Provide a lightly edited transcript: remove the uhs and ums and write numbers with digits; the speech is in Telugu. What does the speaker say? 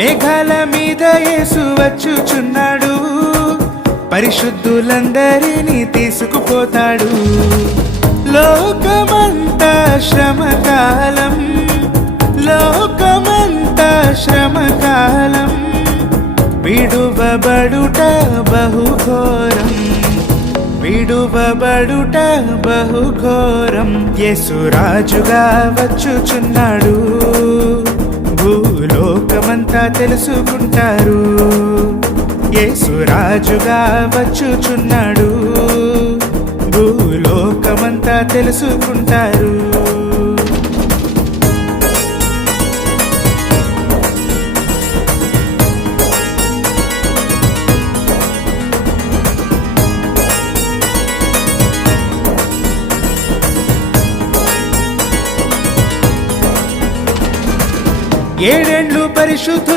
మేఘాల మీద యేసు వచ్చుచున్నాడు, పరిశుద్ధులందరినీ తీసుకుపోతాడు. లోకమంతా శ్రమకాలం, లోకమంతా శ్రమకాలం, విడువబడుట బహుఘోరం, విడువబడుట బహుఘోరం. యేసు రాజుగా వచ్చుచున్నాడు, భూలోకమంతా తెలుసుకుంటారు. యేసు రాజుగా వచ్చుచున్నాడు, భూలోకమంతా తెలుసుకుంటారు. ఏడేండ్లు పరిశుద్ధులు